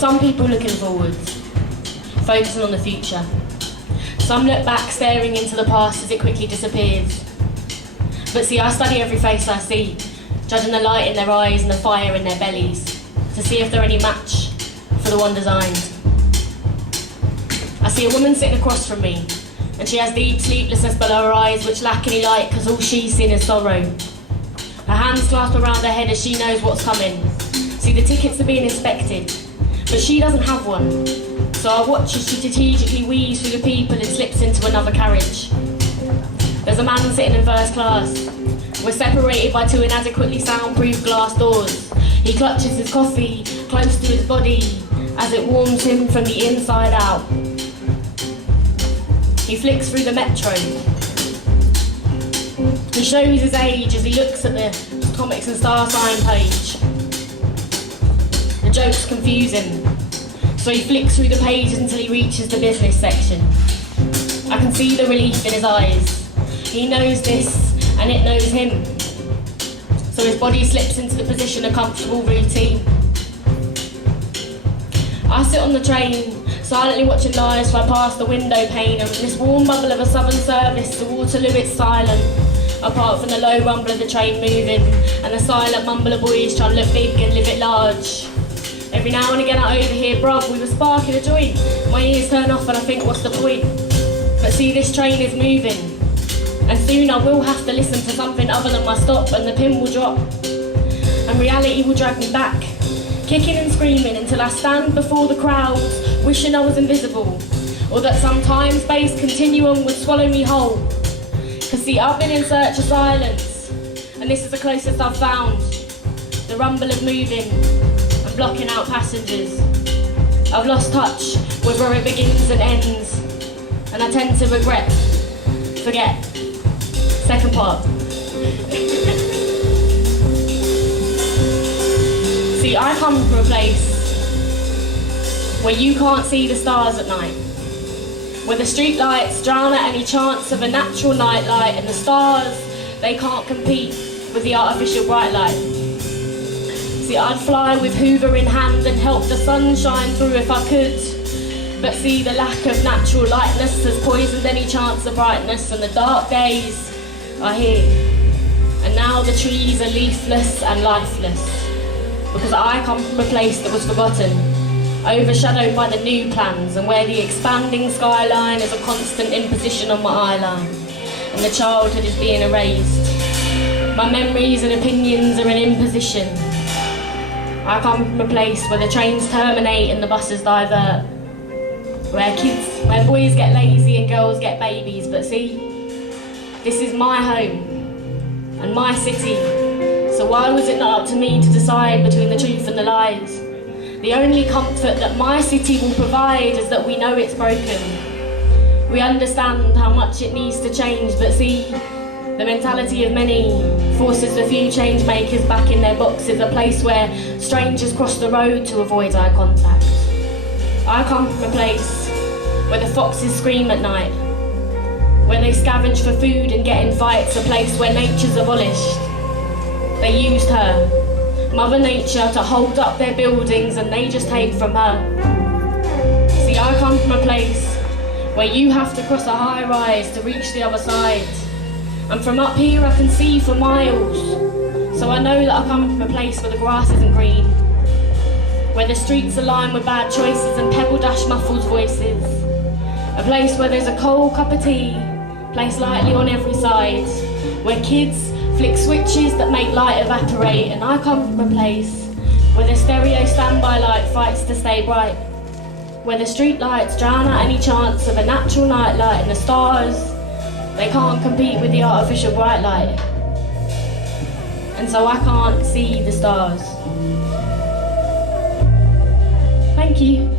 Some people looking forwards, focusing on the future. Some look back, staring into the past as it quickly disappears. But see, I study every face I see, judging the light in their eyes and the fire in their bellies, to see if they're any match for the one designed. I see a woman sitting across from me, and she has deep sleeplessness below her eyes which lack any light because all she's seen is sorrow. Her hands clasped around her head as she knows what's coming. See, the tickets are being inspected, but she doesn't have one. So I watch as she strategically weaves through the people and slips into another carriage. There's a man sitting in first class. We're separated by two inadequately soundproof glass doors. He clutches his coffee close to his body as it warms him from the inside out. He flicks through the metro. He shows his age as he looks at the comics and star sign page. The joke's confusing, so he flicks through the pages until he reaches the business section. I can see the relief in his eyes. He knows this, and it knows him. So his body slips into the position of comfortable routine. I sit on the train, silently watching lives fly past the window pane, and from this warm bubble of a southern service to Waterloo it's silent, apart from the low rumble of the train moving, and the silent mumble of boys trying to look big and live it large. Every now and again I overhear, bruv, we were sparking a joint. My ears turn off and I think, what's the point? But see, this train is moving, and soon I will have to listen to something other than my stop, and the pin will drop, and reality will drag me back, kicking and screaming until I stand before the crowds, wishing I was invisible, or that some time-space continuum would swallow me whole. Cause see, I've been in search of silence, and this is the closest I've found. The rumble of moving and blocking out passengers. I've lost touch with where it begins and ends, and I tend to forget. Second part. See, I come from a place where you can't see the stars at night, where the street lights drown out any chance of a natural night light, and the stars, they can't compete with the artificial bright light. See, I'd fly with Hoover in hand and help the sun shine through if I could, but see, the lack of natural lightness has poisoned any chance of brightness, and the dark days are here, and now the trees are leafless and lifeless, because I come from a place that was forgotten, overshadowed by the new plans, and where the expanding skyline is a constant imposition on my eyeline, and the childhood is being erased. My memories and opinions are an imposition. I come from a place where the trains terminate and the buses divert, where boys get lazy and girls get babies, but see, this is my home and my city, so why was it not up to me to decide between the truth and the lies? The only comfort that my city will provide is that we know it's broken. We understand how much it needs to change, but see, the mentality of many forces the few change makers back in their boxes, a place where strangers cross the road to avoid eye contact. I come from a place where the foxes scream at night, where they scavenge for food and get in fights, a place where nature's abolished. They used her, Mother Nature, to hold up their buildings, and they just take from her. See, I come from a place where you have to cross a high rise to reach the other side. And from up here I can see for miles. So I know that I come from a place where the grass isn't green, where the streets are lined with bad choices and pebble dash muffled voices. A place where there's a cold cup of tea, placed lightly on every side, where kids flick switches that make light evaporate. And I come from a place where the stereo standby light fights to stay bright, where the street lights drown out any chance of a natural night light, and the stars, they can't compete with the artificial bright light. And so I can't see the stars. Thank you.